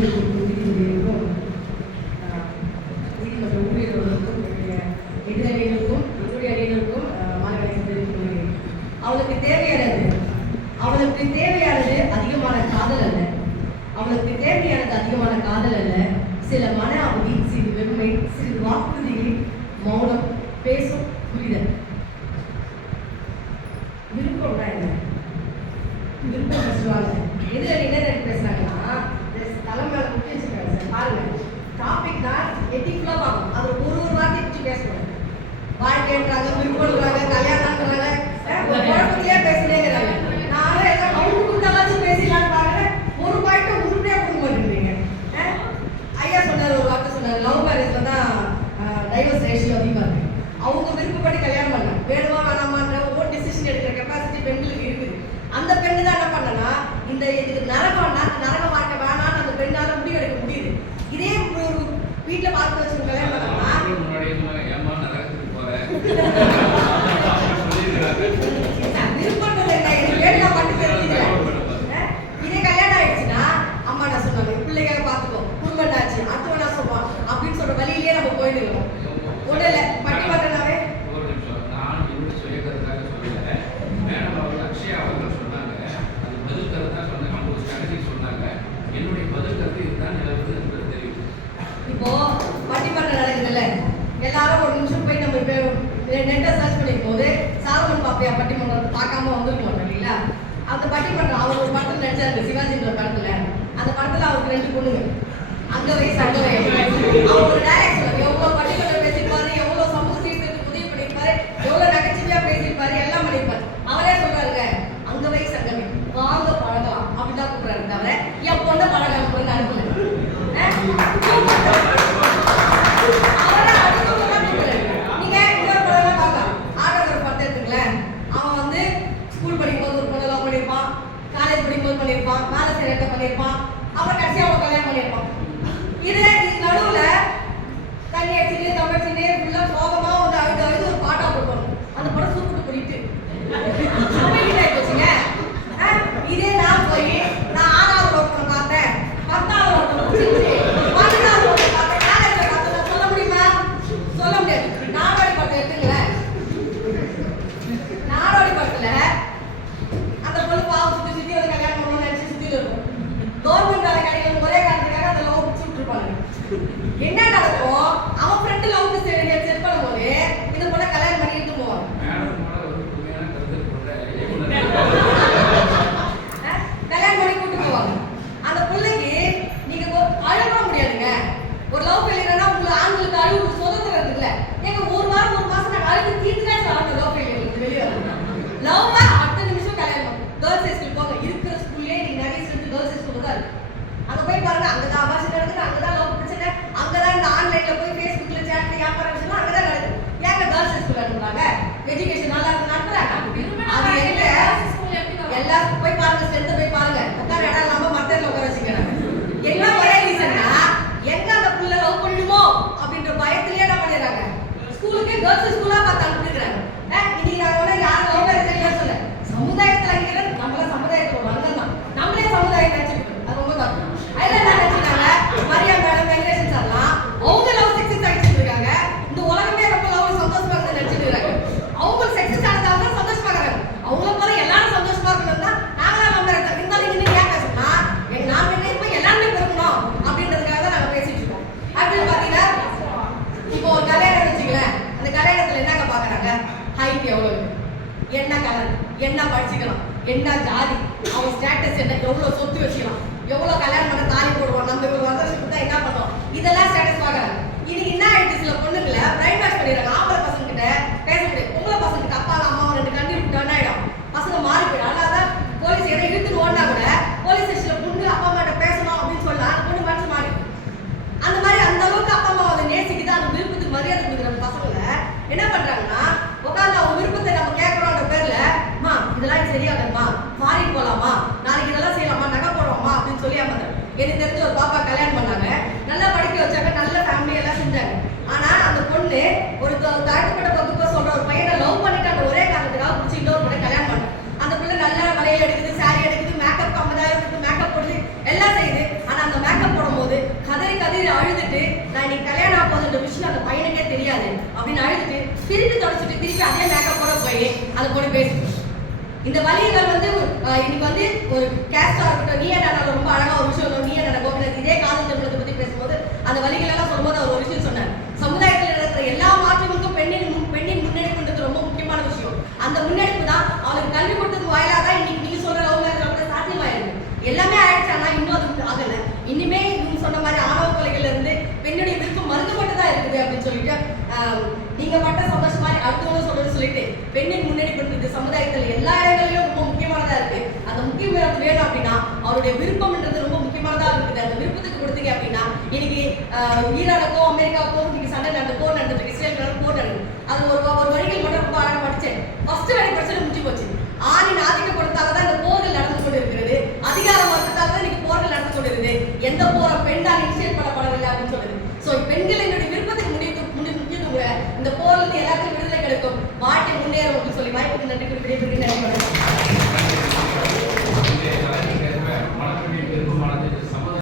ஊழியர்களுக்கும் நீதிமன்ற ஊழியர்களுக்கும் எதிரணிகளுக்கும் என்னுடைய அணிகளுக்கும் மாணவர்களை தெரிவித்துள்ளேன். அவளுக்கு தேவையானது அதிகமான காதல் அல்ல. அவளுக்கு தேவையானது அதிகமான காதல் அல்ல. சில மன அவதி, சிறு வெறுமை, சிறு வாக்குறுதிகளில் மௌனம், பேசும் புரிதல். விருப்பம்னா என்ன? விருப்பம் பேசுவாங்க. எதுல என்ன பேசுறாங்கன்னா, தலைமையில முக்கிய வச்சிருக்காங்க சார். பாருங்க, டாபிக் தான் எத்திக்குள்ள பார்க்கும். அது ஒரு வார்த்தை வச்சு பேசணும். வாழ்க்கைன்றாங்க, விருப்பம்ன்றாங்க, கல்யாணம்ன்றாங்க, குழப்பத்திலேயே பேசுறேங்கிறாங்க. நானும் எல்லாம் கவுண்ட் கொடுத்தாலும் பேசலான்னு பாருங்க, ஒரு பாயிண்ட் உருப்படியா கொடுக்க மாட்டேங்கிறீங்க. ஐயா சொன்னார், ஒரு வார்த்தை சொன்னார், லவ் மேரேஜ்ல தான் டைவர்ஸ் ரேஷியோ அதிகமாக இருக்கு. அவங்க விருப்பப்பட்டு கல்யாணம் பண்ண வேணுமா வேணாமான்ற ஒவ்வொரு டிசிஷன் எடுக்கிற கெப்பாசிட்டி பெண்களுக்கு இருக்குது. அந்த பெண்ணு தான் என்ன பண்ணனா, இந்த இதுக்கு நரக வாழ்க்கை வேணான்னு அந்த பெண்ணால முடிவு எடுக்க முடியுது. இதே ஒரு வீட்டுல பார்த்து வச்சு கல்யாணம் பண்ணா விருப்பம் இதே கல்யாணம் ஆயிடுச்சுன்னா அம்மா நான் சொன்னாங்க பிள்ளைக்காக பார்த்துக்கோ, குடும்பம் ஆச்சு, அடுத்தவன் நான் சொல்லுவான் அப்படின்னு சொல்ற வழியிலேயே நம்ம போயிடுவோம். ஒன்றும் இல்லை, பட்டிமன்றனாவே இப்போ பட்டிமன்றம் நடக்குதுல்ல, எல்லாரும் ஒரு நிமிஷம் போய் நம்ம இப்போ நெட்டை சர்ச் பண்ணிக்கும் போது சாலமன் பாப்பையா பட்டிமன்றம் பார்க்காம வந்துருக்க மாட்டோம் இல்லைங்களா? அந்த பட்டிமன்றம் அவர் ஒரு படத்தில் நடிச்சாரு, சிவாஜின்ற படத்துல. அந்த படத்துல அவருக்கு 2 பொண்ணுங்க, அங்க வயசு அங்க வயசு. அவர் ஒரு டைரக்ஷன் எவ்வளவு பட்டிமன்றம் பேசியிருப்பாரு, எவ்வளவு சமூக சீர்திருத்தத்துக்கு உதவி பண்ணியிருப்பாரு, எவ்வளவு நகைச்சுவையா பேசியிருப்பாரு, எல்லாம் பண்ணியிருப்பாரு. அவரே சொல்றாருங்க, அங்க வயசு அங்க வாங்க பழகலாம் அப்படிதான் கூப்பிடுறாரு. தவிர என் பொண்ணை பழகம் அனுப்பல. நீங்க இன்னொரு படம் பார்க்கலாம், ஆட்டோகிராஃப் படத்தை எடுத்துங்களேன். அவன் வந்து ஸ்கூல் படிக்கும்போது ஒரு பொண்ணு லவ் பண்ணியிருப்பான், காலேஜ் படிக்கும்போது பண்ணியிருப்பான், மேலே சேரத்தை பண்ணியிருப்பான், அப்புறம் கடைசியாக அவன் கல்யாணம் பண்ணியிருப்பான். இது நடுவுல தண்ணி அடிச்சுட்டு தமிழ்ச்சிட்டு ஃபுல்லா சோகமா வந்து அழுது ஒரு பாட்டா போட்டோம். அந்த படம் சூப்பர் புரியுது போச்சுங்க. இதே நான் போய் நான் 6வது ரோட்டை பார்த்தேன், 10வது ரோட்டை முடிச்சிருச்சு, 12வது ரோட்டை பார்த்தேன், காலேஜ்ல பார்த்தேன், சொல்ல முடியுமா? சொல்ல முடியாது. நாடோடி படத்தை எடுத்துங்களேன். நாடோடி படத்துல அந்த பொண்ணு பாவம் சுத்தி வந்து கல்யாணம் பண்ணணும்னு நினைச்சு சுத்தி இருக்கும். கவர்மெண்ட் வேலை கிடைக்கணும் ஒரே காரணத்துக்காக அந்த லவ் சுட்டு இருப்பாங்க. என்ன நடக்கும்? அவன் ஃப்ரெண்டு லவ் செட் பண்ணும்போது இந்த பொண்ணை கல்யாணம் பண்ணிட்டு போவான். கல்யாணம் பண்ணி கூட்டு போவாங்க. அந்த பிள்ளைக்கு நீங்க அழுக முடியாதுங்க. ஒரு லவ் ஃபெயிலியர்னா உங்களுக்கு ஆண்களுக்கு அழுகு சுதந்திரம் இருக்குல்ல. நீங்க ஒரு வாரம் ஒரு மாசம் நான் அழுகு தீர்த்துட்டே சாப்பிட லவ் ஃபெயிலியர் வெளியே வரும். லவ்வா அடுத்த நிமிஷம் கல்யாணம். கேர்ள்ஸ் ஹை ஸ்கூல் போங்க, இருக்கிற ஸ்கூல்லே நீங்க நிறைய ஸ்டூடெண்ட் கேர்ள்ஸ் ஹை ஸ்கூல் தான் இருக்கு. அங்க போய் பாருங்க, அங்கதான் அபாஷன் நடக்குது, அங்கதான் லவ் பிரச்சனை, அங்கதான் இந்த ஆன்லைன்ல போய் ஃபேஸ்புக்ல சேட்ல வியாபாரம் விஷயம் அங்கதான் நடக்குது. ஏங்க கேர்ள்ஸ் ஹை ஸ்கூல் அனுப்புறாங்க? எஜுகேஷன் நல்லா இருக்கு அனுப்புறாங்க. அது எங்க எல்லாரும் போய் பாருங்க, ஸ்ட்ரென்த் போய் பாருங்க. உட்கார இடம் இல்லாம மட்டர்ல உட்கார வச்சுக்கிறாங்க. என்ன ஒரே ரீசன்னா, எங்க அந்த புள்ள லவ் பண்ணுமோ அப்படின்ற பயத்திலேயே என்ன பண்ணிடுறாங்க, ஸ்கூலுக்கு கேர்ள்ஸ் ஸ்கூலா பார்த்து அனுப்பிடுறாங்க. இன்னைக்கு நான் ஒண்ணு யாரும் லவ் மேரேஜ் இல்லையா சொல்ல, சமுதாயத்துல இருக்கிற நம்மள சமுதாயத்தோட வந்தோம் தான், நம்மளே சமுதாயம் நினைச்சுக்கிட்டு அது ரொம்ப தப்பு. அதுல என்ன நினைச்சுட்டாங்க, மரியா மேடம், வெங்கடேஷன் சார்லாம் அவங்க லவ் சக்சஸ் ஆகிட்டு இருக்காங்க. இந்த உலகமே ரொம்ப லவ் சந்தோஷமா இருந்து நினைச்சிட்டு இருக்காங்க. அவங்க சக்சஸ் ஆனதால தான் சந்தோஷமா இருக்காங்க. அவங்கள போல எல்லாரும் சந்தோஷமா இருக்கணும்னா நாங்களாம் நம்ம இருந்தாலும் நீங்க ஏன் பேசணும்னா எங்க நாம என்ன இப்ப எல்லாருமே பெருக்கணும் அப்படின்றதுக்காக தான் நாங்க பேசிட்டு இருக்கோம். அப்படின்னு பாத்தீங்கன்னா இப்போ ஒரு கல்யாணம் வச்சுக்கலாம், அந்த கல்யாணத்துல என்னங்க பாக்குறாங்க, ஹைட் எவ்வளவு, என்ன கலர், என்ன படிச்சுக்கலாம், என்ன ஜாதி, அவன் ஸ்டேட்டஸ் என்ன, எவ்வளவு சொத்து வச்சுக்கலாம், எவ்வளவு கல்யாணம் பண்ண தாலி போடுவான், நம்ம ஒரு வருஷத்துக்கு தான் என்ன பண்ணோம், இதெல்லாம் ஸ்டேட்டஸ் பாக்குறாங்க. இன்னைக்கு என்ன ஆயிடுச்சு, சில பொண்ணுங்களை பிரைன் வாஷ் பண்ணிடுறாங்க. ஆம்பளை பசங்க கிட்ட பேச முடியாது, பொம்பளை பசங்க கிட்ட அப்பா அம்மா 2 கண்டி விட்டு ஆயிடும், பசங்க மாறி போயிடும். அதனாலதான் போலீஸ் எதை இழுத்துட்டு ஓடினா கூட போலீஸ் ஸ்டேஷன்ல பொண்ணு அப்பா அம்மாட்ட பேசணும் அப்படின்னு சொல்லலாம், அந்த பொண்ணு மனசு மாறி. அந்த மாதிரி அந்த அளவுக்கு அப்பா அம்மா அதை நேசிக்குது, அந்த விருப்பத்துக்கு மரியாதை கொடுக்குற பசங்களை என்ன பண்றாங்கன்னா, உட்காந்து அவங்க விருப்பத்தை நம்ம கேட்கறோன்ற பேர்ல, மா இதெல்லாம் சரியாகமா, ஃபாரின் போலாமா, நாளைக்கு இதெல்லாம் செய்யலாமா, நகை போடுவோமா அப்படின்னு சொல்லி ஏமாத்தாங்க. எனக்கு தெரிஞ்ச ஒரு பாப்பா கல்யாணம் பண்ணாங்க, நல்லா படிக்க வச்சாங்க, நல்ல ஃபேமிலி எல்லாம் செஞ்சாங்க. ஆனா அந்த பொண்ணு ஒரு தாழ்த்தப்பட்ட வகுப்பை சொல்ற ஒரு பையனை லவ் பண்ணிட்டு அந்த ஒரே காரணத்துக்காக பிடிச்சி இன்னொரு பொண்ணை கல்யாணம் பண்ணாங்க. அந்த பிள்ளை நல்ல வளையல் எடுக்குது, சாரி எடுக்குது, மேக்கப் 50,000 மேக்கப் போடுது, எல்லாம் செய்யுது. ஆனா அந்த மேக்கப் போடும் அழுதுட்டு நான் இன்னைக்கு கல்யாணம் ஆக போகுதுன்ற விஷயம் அந்த பையனுக்கே தெரியாது அப்படின்னு அழுதுட்டு திருப்பி தொடச்சிட்டு திருப்பி அதே மேக்கப் போட போய் அதை போய் பேசணும். இந்த வலிகள் வந்து இன்னைக்கு வந்து ஒரு கேஸ்டா இருக்கட்டும், நீ என்ன ரொம்ப அழகா ஒரு விஷயம் நீ என்ன கோபிநாத் இதே காதல் திருமணத்தை பத்தி பேசும்போது அந்த வலிகள் எல்லாம் சொல்லும்போது அவர் ஒரு விஷயம் சொன்னார். சமுதாயத்தில் நடக்கிற எல்லா மாற்றங்களுக்கும் பெண்ணின் முன்னெடுப்புன்றது ரொம்ப முக்கியமான விஷயம். அந்த முன்னெடுப்பு தான் அவளுக்கு கல்வி கொடுத்தது வாயிலாக தான் இன்னைக்கு நீங்க சொல்ற லவ் மேரேஜ் கூட சாத்தியமாயிருக்கு. எல்லாமே ஆயிடுச்சு, ஆனா இன்னும் அது ஆகல. இனிமே நீங்க சொன்ன மாதிரி ஆணவ கொலைகள்ல இருந்து பெண்ணுடைய விருப்பம் மறுக்கப்பட்டுதான் இருக்குது அப்படின்னு சொல்லிட்டு நீங்க பட்ட சந்தோஷம் மாதிரி அடுத்தவங்க சொல்றது சொல்லிட்டு பெண்ணின் முன்னெடுப்பு சமுதாயத்தில் எல்லா இடங்களிலும் ரொம்ப முக்கியமானதா இருக்கு. அந்த முக்கியம் வேணும் அப்படின்னா அவருடைய விருப்பம்ன்றது ரொம்ப முக்கியமானதா இருக்குது. அந்த விருப்பத்துக்கு கொடுத்தீங்க அப்படின்னா இன்னைக்கு ஈரானுக்கோ அமெரிக்காவுக்கோ இன்னைக்கு சண்டை போர் நடந்துட்டு இஸ்ரேல் போர் நடக்குது. அது ஒரு வழிகள் மட்டும் ரொம்ப அழகா படிச்சேன். ஃபர்ஸ்ட் வரை பிரச்சனை முடிஞ்சு போச்சு. ஆணின் ஆதிக்கப்படுத்தால தான் இந்த போர்கள் நடந்து கொண்டிருக்கிறது. அதிகாரம் வர்க்கத்தால தான் இன்னைக்கு போர்கள் நடந்து கொண்டிருக்கிறது. எந்த போரை பெண் தான் இனிஷியேட் பண்ணப்படவில்லை அப்படின்னு சொல்லுது. ஸோ பெண்கள் என்னுடைய விருப்பத்துக்கு முக்கியத்துவம் இந்த போர்ல இருந்து எல்லாத்தையும் விடுதலை கிடைக்கும், வாழ்க்கை முன்னேற